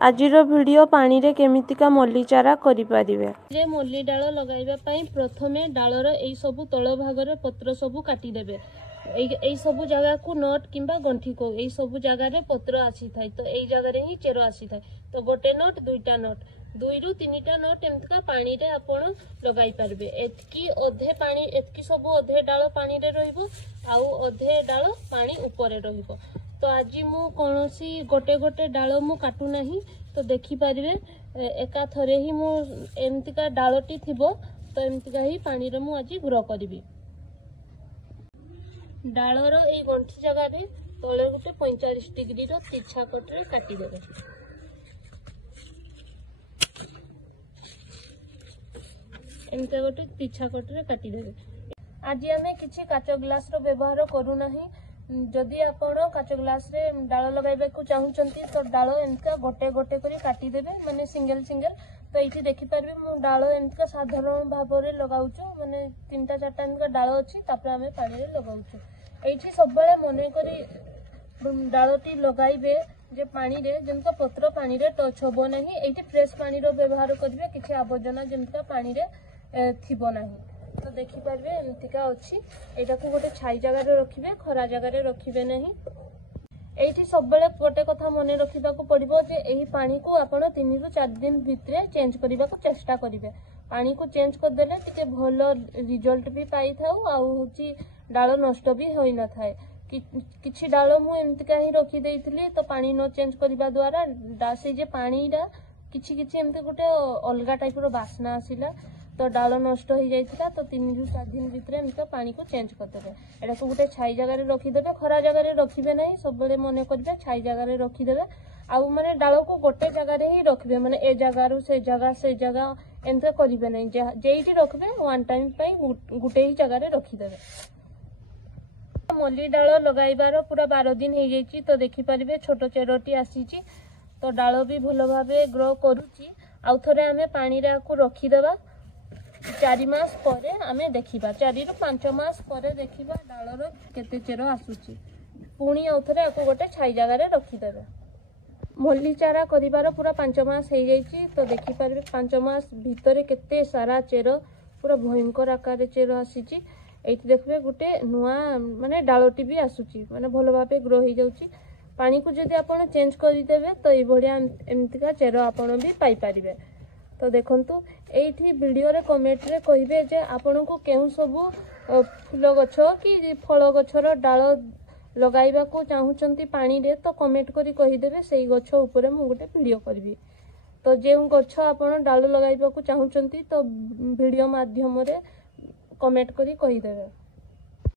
आजिर video पानी रे केमितिका मल्ली चारा करि पारिबे। जे मल्ली डाल लगाइबा पई प्रथमे डालर एई सबु तळ भागरे पत्र सबु काटी देबे। एई सबु जगह को नट किंबा गंठी को एई सबु जगह रे पत्र आसी थाई तो एई जगह रे ही चेरो आसी थाई तो गोटे नट दुईटा नट 2 रु 3टा नट एमतका पानी रे आपण लगाई पारबे। एतकी अधे पानी एतकी सबु अधे डाल पानी रे रहइबो आउ अधे डाल पानी ऊपर रहइबो। तो आज मु कौनसी गोटे गोटे डाल मु काटू नहीं तो देखि पारिबे एका थरे ही मु एमतिका डालटी थिबो तो एमतिका ही पानी रे मु आज ग्रो करिवि। डालर ए गंठी जगह रे तळे गुटे 45 डिग्री रो तिछा कट रे काटी देबे। एमते गोटे तिछा कट रे काटी देबे। आज आमे किछि काचो ग्लास रो व्यवहार करू नाही। जदि आपण काचो ग्लास रे डाल लगाइबा को चाहुचंती तो डाल एमका गोटे गोटे करी काटी देबे माने सिंगल सिंगल। तो एठी देखि पारबे मु डाल एमका साधारण भाव रे लगाउछु माने 3टा 4टा एमका डाल अछि तापर आमे पानी रे लगाउछु। एठी सब बेले मने करी डालटी लगाइबे जे पानी रे जेमका पत्र पानी रे टच होबो नाही। एठी फ्रेश पानी रो व्यवहार करिवे किछि आबर्जना जेमका पानी रे थिबो नाही। तो देखि पारबे एमतिका अछि एटा को गोटे छाई जगह रे रखिबे खरा जगह रे रखिबे नहीं। एठी सब बेले गोटे कथा मने रखिबा को पड़िबो जे एही पानी को आपण 3 रु 4 दिन भितरे चेंज करिबा को चेष्टा करिवे। पानी को चेंज कर देले तिके भलो रिजल्ट भी पाई थाउ आ होची डाल नष्ट भी होई न थाए। किछि डाल मु एमतिका ही रखि देइथिली तो पानी न चेंज करिबा द्वारा डासे जे पानीडा किछि किछि एमते गोटे अलगा टाइप रो बासना आसिला तो डाल नष्ट हो जाइथिला। तो 3 रु 4 दिन भितरे एमका पानी को चेंज कर देबे। एटा को गोटे छाई जगह रे रखि देबे खरा जगह रे रखिबे नहीं। सब बेले मने करबे छाई जगह रे रखि देबे आउ माने डाल को गोटे जगह रे ही रखबे माने ए जगह रु से जगह एमते करिबे नहीं। जेइठी रखबे वन टाइम पई गुटे ही जगह रे रखि देबे। मल्ली डाल लगाइबार पूरा 12 दिन हो जाइछि तो देखि पारिबे छोटो चेरोटी आसीछि तो डाल भी भलो भाबे ग्रो करूछि। आउ थरे आमे पानी रे को रखि देबा 4 मास परे आमे देखिबा 4 रु 5 मास परे देखिबा डालर केते चेरो आसुछि। पुणी आउथरे आको गोटे छाई जगह रे रखि देबे। मल्ली चारा करिबार पूरा 5 मास हो जाइछि तो देखि पारबे 5 मास भीतरे केते सारा चेरो पूरा भयंकर आकार रे चेरो आसीछि। एठी देखबे गोटे नुआ माने डालटी भी आसुछि माने भलो भाबे ग्रो हो जाउछि। पानी को जदि आपण चेंज करि देबे तो ए भलिया एमतिका चेरो आपण भी पाई परिबे। तो देखंतु एठी वीडियो रे कमेंट रे कहिबे जे आपन को केउ सबु फूल गछ कि फल गछर डाल लगाइबा को चाहुचंती पानी रे तो कमेंट करी कहि देबे सेही गछ ऊपर मु गोटे वीडियो करबी। तो जेउ गछ आपन डाल लगाइबा को चाहुचंती तो वीडियो माध्यम रे कमेंट करी कहि देबे।